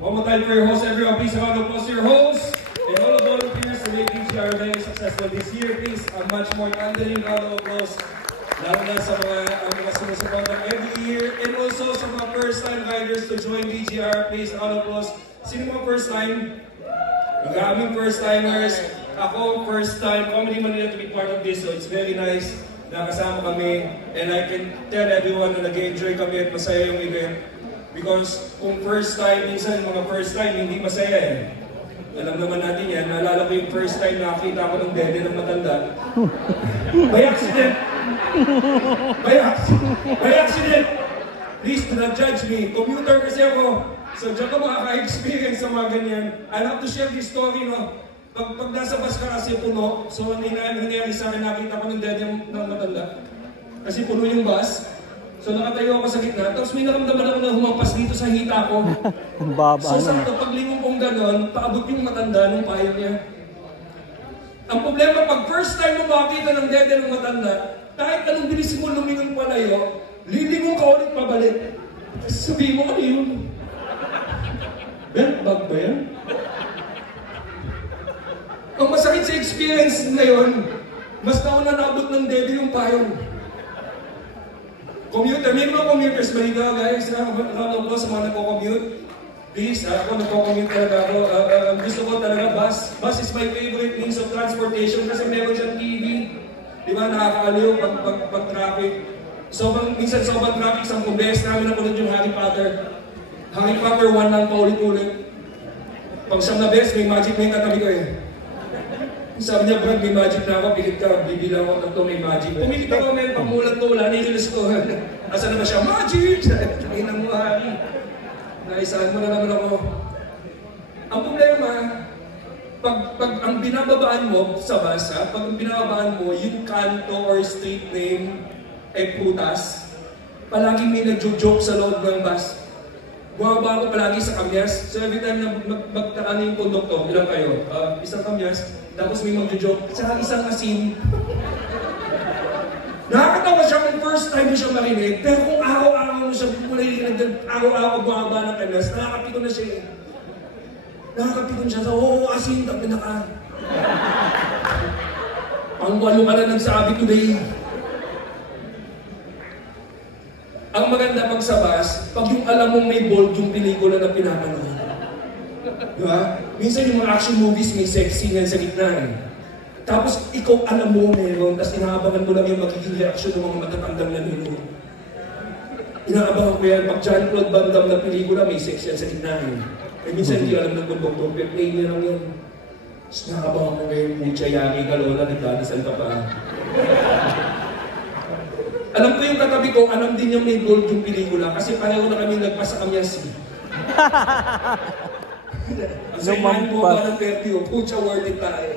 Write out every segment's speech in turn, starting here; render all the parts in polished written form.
One more time for your host, everyone. Please round of applause to your host and all the volunteers to make DGR very successful this year. Please, a much more thundering round of applause. Lalo na sa mga sumusuporta every year. And also sa mga first-time riders to join DGR. Please, round of applause. Sino mga first-time? Maraming first-timers. Ako, first-time Comedy Manila to be part of this. So it's very nice na kasama kami. And I can tell everyone na nag-enjoy kami at masaya yung event. Because kung first time, minsan mga first time, hindi masaya eh. Alam naman natin yan. Naalala ko yung first time nakita ko ng dede ng matanda. By accident! By accident! Please do not judge me. Commuter kasi ako. So diyan ka makaka-experience sa mga ganyan. I have to share this story, no? Pag nasa bus ka kasi puno, so ang nangyari sa akin, nakita ko ng dede ng matanda. Kasi puno yung bus. So nakatayo ako sa gitna, tapos may naramdaman ako na humampas dito sa hita ko. So sakto, paglingon kong gano'n, paabot yung matanda ng payo niya. Ang problema, pag first time mo makakita ng dede ng matanda, kahit anong bilis mo lumingon palayo, lilingon ka ulit pabalik. Sabihin mo, ano yun? Belt bag ba yan? Ang masakit sa experience na yun, mas nauna naabot ng dede yung payong. Commuter, may mga commuters ba dito, guys? Round of applause sa mga nagko-commute. Please, ako nagko-commute talaga ako. Gusto ko talaga bus. Bus is my favorite means of transportation kasi meron siyang TV. Di ba, nakakaaliw pag traffic. Minsan sobrang traffic, 10 beses namin napunod yung Harry Potter. Harry Potter 1 lang paulit-ulit. Pag 10 na beses, may magic na yung katabi ko eh. Sabi niya, Brad, may magic na ako, pilit ka, bibilang ko ito, may magic. Pumilit ako, may pamulat ko, wala na yung kilos ko. Asa naman siya, magic! Sabi ng mga hari. Naisaan mo na naman ako. Ang problema, pag ang binababaan mo sa bus, pag ang binababaan mo, yung kanto or street name ay putas, palaging may nagjo-joke sa loob ng bus. Bumaba ako palagi sa kamyas. So every time na magtaan yung konduktor, ilang kayo? Isang kamyas, tapos may mag-joke, saka isang asin. Nakakatawa siya kung first time mo siya marinig, pero kung araw-araw mo siya araw-araw bumaba ng kamyas, nakakapikon na siya eh. Nakakapikon siya sa, oo, asin, tapos na ka. Pang-walo ka na nagsabi today. Ang maganda pag sa bus, pag yung alam mong may bold yung pelikula na pinapanood. Diba? Minsan yung mga action movies may sex scene yan sa gitna eh. Tapos ikaw alam mo meron, tapos inaabangan mo lang yung magiging reaksyon ng mga matatandang nanonood. Inaabangan ko yan, pag Jean-Claude Van Damme na pelikula may sex yan sa gitna eh. Eh minsan hindi alam ng konduktor, pero play niya lang yan. Tapos inaabangan mo ngayon, mucha yaki ka lola, nagdadasal ka pa. Alam ko yung katabi ko, alam din yung may gold yung pelikula kasi pareho na kami nagpasa kamyas. Ang sayahan mo ba ng perfume, pucha worth it tayo.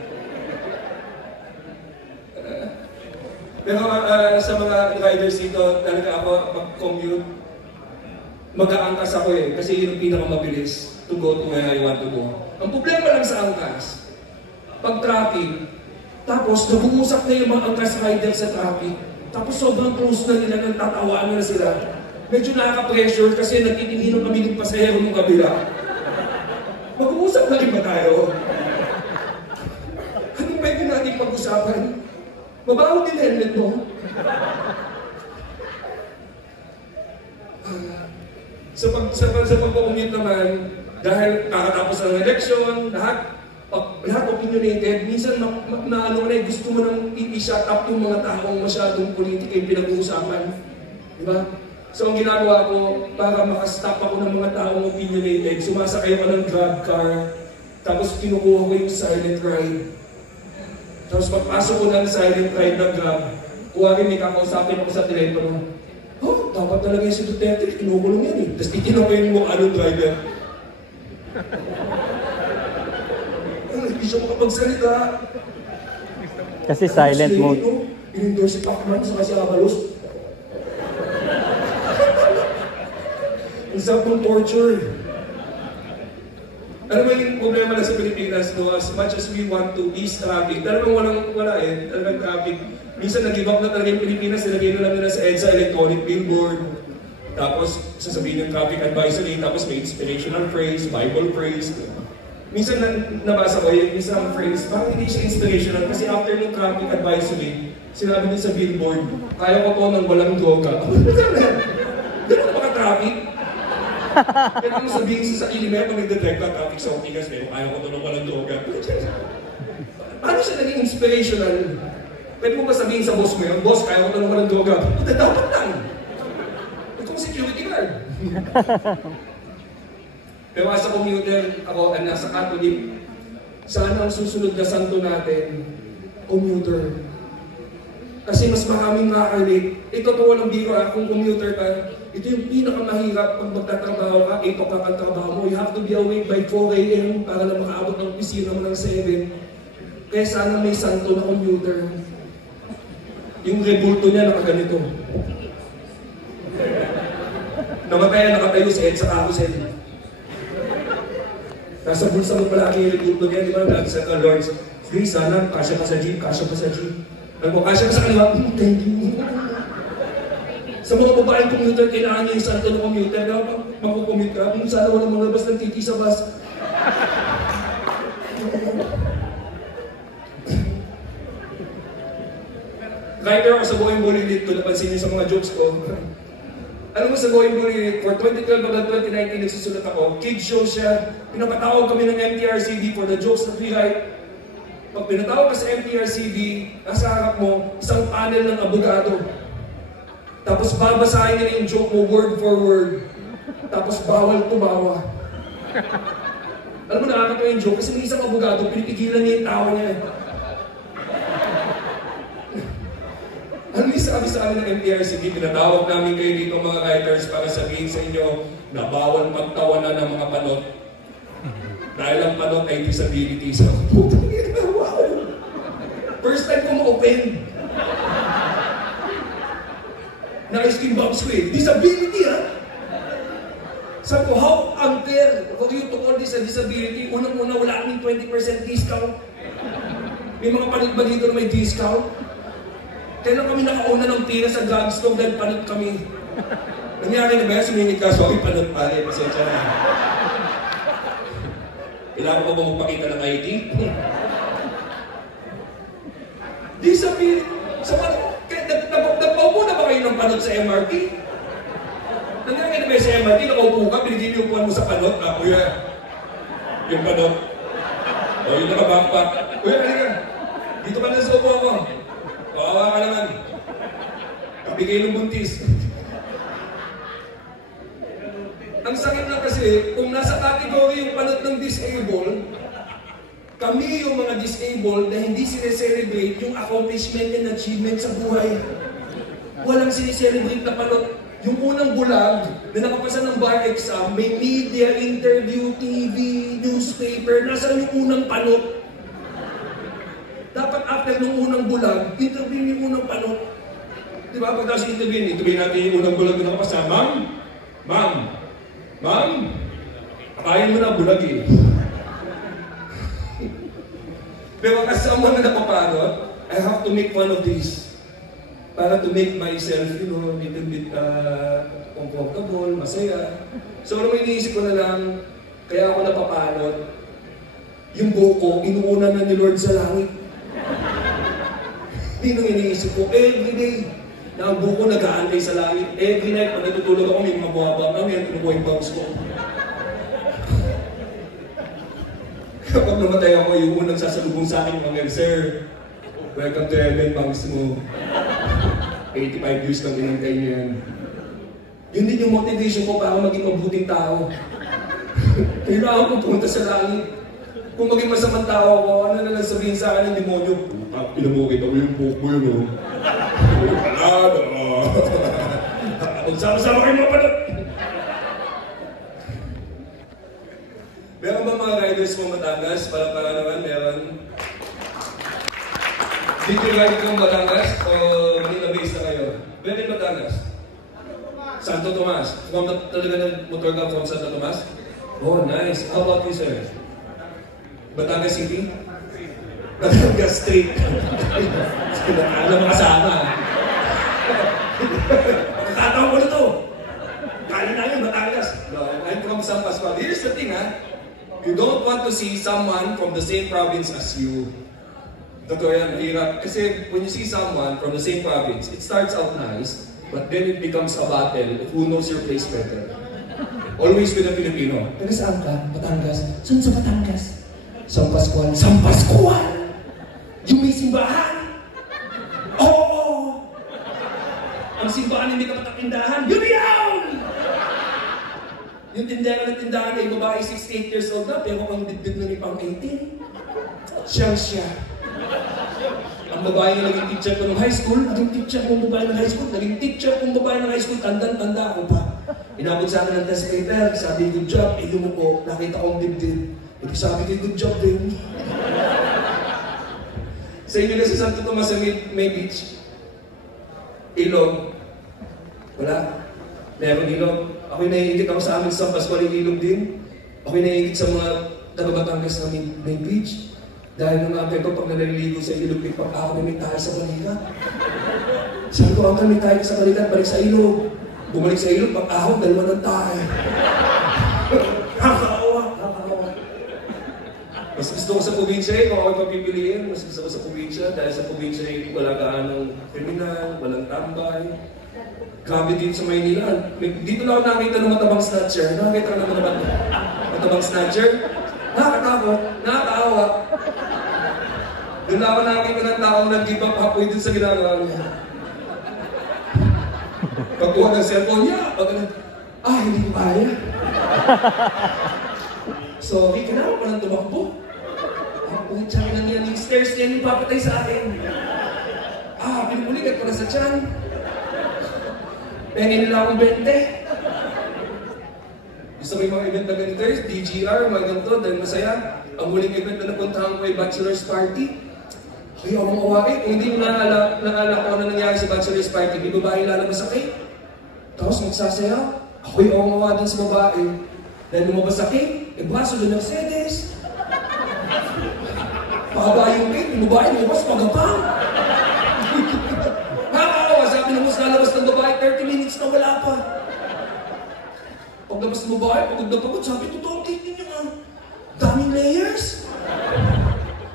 Pero sa mga riders dito, talaga ako mag-commute, mag-aangkas ako eh, kasi yun ang pinakamabilis to go to where I want to go. Ang problema lang sa angkas, pag traffic, tapos nag-uusap na yung mga angkas riders sa traffic, tapos sobrang close na nila, nagtatawanan na sila. Medyo nakaka-pressure kasi nagtitinginan kami ng pasahero ng kabila. Mag-uusap na rin ba tayo? Anong pwede natin pag-usapan? Mabaho din helmet mo? Sa pag-commute naman, dahil kakatapos ng eleksyon, lahat opinionated, minsan gusto mo nang i-shut up yung mga taong masyadong politika yung pinag-uusapan. Diba? So ang ginagawa ko, para makastop ako ng mga taong opinionated, sumasakay ako ng grab car, tapos kinukuha ko yung silent ride. Tapos pagpasok ko ng silent ride ng grab, kuha rin may kakausapin ako sa telepono. Oh, dapat talaga yung si Duterte, kinukulong yan eh. Tapos titinong ko yung mukha ng driver. Hindi siya makapagsalita. Kasi silent mode. In-endorse si Pacman sa kasi Avalos. Isang torture. Ano ba yung problema na sa Pilipinas, no? As much as we want to ease traffic, talagang wala eh, talagang traffic. Minsan nag-give up na talaga yung Pilipinas, nilagay na lang nila sa EDSA electronic billboard. Tapos, sasabihin ng traffic advisory, tapos may inspirational phrase, Bible phrase. Minsan nabasa ko yung isang phrase, parang hindi siya inspirational kasi after ng traffic advisory, sinabi din sa billboard, kaya ko po ng walang droga. Ganun na traffic. Kaya kung sabihin sa sarili mo, pag nagdadrive ka, traffic sa Ortigas, pero kaya ko to ng walang droga. Paano siya naging inspirational? Pwede mo ba sabihin sa boss mo yun, boss, kaya ko to ng walang droga? Dapat lang. Itong security guard. Pero as a commuter, ako nasa Catholic, saan ang susunod na santo natin? Commuter. Kasi mas maraming nakaka-relate. Ito po walang biro, kung commuter ka, ito yung pinakamahirap pag magtatrabaho ka, 8 o'clock ang trabaho mo. You have to be awake by 4 a.m. para na makaabot ng opisina mo ng 7. Kaya sana may santo na commuter. Yung rebulto niya nakaganito. Namatayan, nakatayo sa Ed sa carousel. Nasa bulsa mo palagi yung rebulto niya, di ba? Nag-set ka, Lord, please, sana, kasya ka sa jeep, kasya ka sa jeep. Alam mo, kasya ka sa kaliwa, thank you. Sa mga babaeng commuter, kailangan niya yung santo na commuter. Makukommute ka, kung sana walang mga labas ng titi sa bus. Writer ako sa Going Bulilit, kung napansin niyo sa mga jokes ko. Alam mo sa Going Bulilit, for 2012 hanggang 2019 nagsusulat ako, kids show siya, pinapatawag kami ng MTRCB for the jokes that we write. Pag pinatawag ka sa MTRCB, nasa harap mo, isang panel ng abogado. Tapos babasahin nila yung joke mo word for word. Tapos bawal tumawa. Alam mo, nakakatawa yung joke kasi may isang abogado, pinipigilan niya yung tawa niya. Ano yung sabi sa amin ng MTRCB? Pinatawag namin kayo dito mga writers para sabihin sa inyo na bawal magtawanan ng mga panot. Dahil ang panot ay disability. So, wow! First time ko ma-open. Na-skin box ko eh. Disability ha? Sabi ko, how unfair for you to call this a disability? Unang-una, wala kaming 20% discount. May mga panot ba dito na may discount? Kailan kami nakauna ng tira sa drugstore dahil panot kami. Nangyari na ba yan? Sumingit ka, sorry, panot pare, pasensya na. Kailangan ko ba magpakita ng ID? Disability. So, nagpaupo na ba kayo ng panot sa MRT? Nangyari na ba sa MRT? Nakaupo ka, binigyan yung upuan mo sa panot. Ah, kuya, yung panot. O, yung nakabackpack. Kuya, halika. Dito ka na sa upo ako. Kawawa ka naman. Kabigay ng buntis. Ang sakit lang kasi, kung nasa category yung panot ng disabled, kami yung mga disabled na hindi sineselebrate yung accomplishment and achievement sa buhay. Walang sineselebrate na panot. Yung unang bulag na nakapasa ng bar exam, may media, interview, TV, newspaper, nasaan yung unang panot? Dapat after ng unang bulag, interview yung unang panot. Diba? Pag tapos interview natin yung unang bulag na nakapasa, Ma'am, akayin mo na bulag eh. Pero as someone na napapanot, I have to make fun of this. Para to make myself, a little bit comfortable, masaya. So ano iniisip ko na lang, kaya ako napapanot, yung buko, inuuna na ni Lord sa langit. Hindi nung iniisip ko, everyday, na ang buko nag-aantay sa langit. Every night, pag natutulog ako, may mga buwabang, yan, kinukuha yung bangs ko. Kapag namatay ako, yung unang sasalubong sa akin, mga sir, welcome to heaven, bangs mo. 85 years lang inantay niya yan. Yun din yung motivation ko para maging mabuting tao. Kailangan ko punta sa langit. Kung maging masamang tao ako, ano na lang sabihin sa akin ng demonyo? Pinamukit ako yung buko yun, no? Palado! Sama-sama kayo mga panot! Meron ba mga riders mo Batangas? Para naman, meron. Did you ride ng Batangas o Manila base na kayo? Where in Batangas? Santo Tomas. Kung talaga ng motor ka from Santo Tomas? Oh, nice. How about you, sir? Batangas City? Batangas Street. Alam mo kasama. Kakataon ko na to. here's the thing, you don't want to see someone from the same province as you. Totoo yan, hirap. Kasi when you see someone from the same province, it starts out nice, but then it becomes a battle of who knows your place better. Always with a Filipino. Pero saan ka? Batangas? Saan sa Batangas? San Pascual? San Pascual! Yung may simbahan? Oo! Ang simbahan hindi ka patatindahan? Yun yan! Yung tindera ng tindahan ay babae 68 years old na, pero ang dibdib na ni pang 18. Siyang siya. Ang babae na naging teacher ko ng high school, naging teacher kong babae ng high school, naging teacher kong babae ng high school, tanda-tanda ako pa. Inabot sa akin ng test paper, sabi, good job, mo, nakita kong dibdib. Ito sabi ko, good job din. Sa inyo kasi Santo Tomas sa may beach, ilog, wala. Meron ilog. Ako'y naiingit ako sa amin sa Pascual ilog din. Ako'y naiingit sa mga taga-Batangas na may beach. Dahil nung apel ko, pag naliligo sa ilog, pag ako may tayo sa balikat. Sabi ko, Uncle, may tayo sa balikat, balik sa ilog. Bumalik sa ilog, pag ako, dalawa ng tayo. Kakaawa. Mas gusto ko sa probinsya kung ako'y papipiliin, mas gusto ko sa probinsya dahil sa probinsya wala gaanong kriminal, walang tambay. Grabe din sa Maynila. Dito lang ako nakita ng matabang snatcher. Nakakita ka naman naman matabang snatcher? Nakakatakot, nakakaawa. Doon lang ako nakakita ng taong nag-give up halfway dun sa ginagawa niya. Pagkuha ng cellphone niya, hindi ko kaya. Sorry ka na, walang tumakbo. Ang tiyan lang yan, yung stairs niya, yung papatay sa akin. Pinuligat ko na sa tiyan. Pengin nila akong 20. Gusto ko yung mga event na ganito, DGR, mga ganito, dahil masaya. Ang huling event na napuntahan ko ay bachelor's party. Ay, ako mawain. Kung hindi mo naala ko ano nangyari sa bachelor's party, may babae lalabas sa cake. Tapos magsasayaw. Ako'y ako mawa dun sa babae. Dahil lumabas sa cake, braso doon Mercedes. Pakaba yung cake, yung babae lumabas, pagapang. Nakakawa, sabi na mas lalabas ng babae, 30 minutes na wala pa. Paglabas ng babae, pagod na pagod, sabi, totoo, cake ninyo daming layers.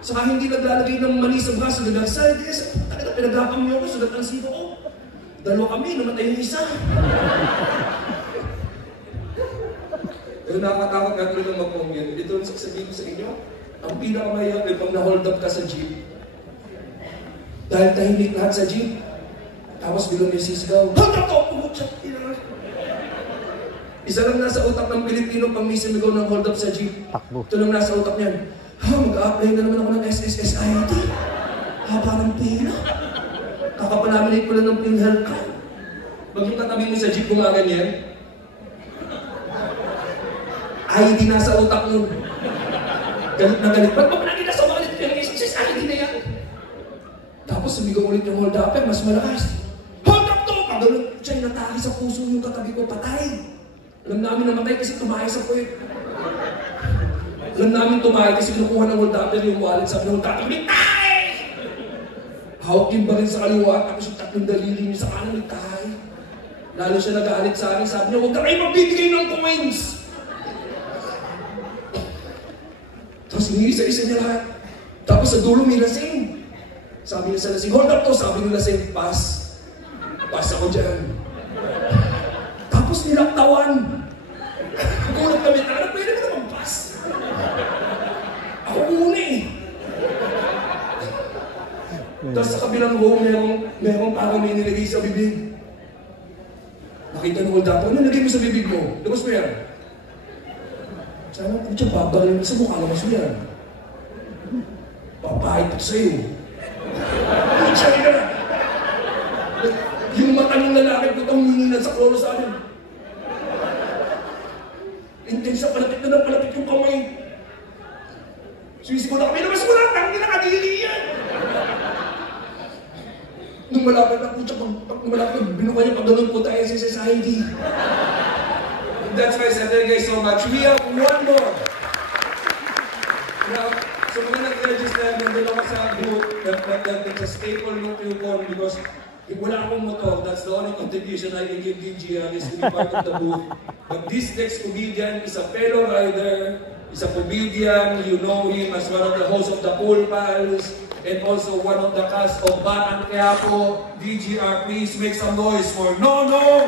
Saka hindi naglalagay ng mali sa braso ng Mercedes. Pinaghapang niyo ako, sulat ang sino ko. Dalawa kami, namatay yung isa. Yung nakakatakot nga talaga mag-commute. Ito ang sasabihin ko sa inyo, ang pinakamahirap ay pag na-hold up ka sa jeep. Dahil tahimik lahat sa jeep, tapos bilang may sisigaw, hold up ko! Pumutsak! Isa lang nasa utak ng Pilipino pag may sumigaw ng hold up sa jeep. Takbo. Ito lang nasa utak niyan. Mag-a-apply na naman ako ng SSSIT. Haba ng pila. Kakapalaminate ko lang ng PhilHealth ka. Pag yung katabi mo sa jeep kung ganyan, ID nasa utak nun. Galit na galit. Ba't pa naging nasa ulit yung SSSIT na yan? Tapos sumigaw ulit yung hold up, mas malakas. Hold up to! Pag ganun, siya'y natake sa puso yung katabi ko, patay. Alam namin namatay kasi tumahay sa puwet. Alam namin tumahay kasi kinukuha ng hold upper yung wallet, sabi ng hold upper, mitay! Hawak yung baril sa kaliwa, tapos yung tatlong daliri niya sa kanan, mitay. Lalo siya nag-aalit sa akin, sabi niya, huwag ka kayo magbibigay ng coins! Tapos iniisa-isa niya lahat. Tapos sa dulo may lasing. Sabi niya sa lasing, hold up to, sabi niya lasing, pass. Pass ako dyan. Tapos nilaktawan. Gulat kami, pwede mo naman pass. Ako muna eh. Tapos sa kabilang room, merong parang may nilagay sa bibig. Nakita ng hold up, ano nilagay mo sa bibig mo? Labas mo yan. Sana po siya, babalin mo sa mukha, labas mo yan. Papahit ito sa'yo. Siya ka na. Yung mata ng lalaki ko itong hinihinan sa kloro sa amin. Intensa, palapit na palapit yung kamay. Sumisigaw na kami, labas mo lang, tangin na kadili yan. Nung malapit na po siya, pag malapit, binuka niya pag ganun po tayo sa society. That's why I said, thank you guys so much. We have one more. Now, so mga nag-register, nandun ako sa group that it's a staple ng coupon because Wala akong motor. That's the only contribution I can give DGR is to be part of the booth. But this next comedian is a fellow rider, is a comedian. You know him as one of the hosts of the Pool Pals, and also one of the cast of Batang Quiapo. DGR, please make some noise for Nono!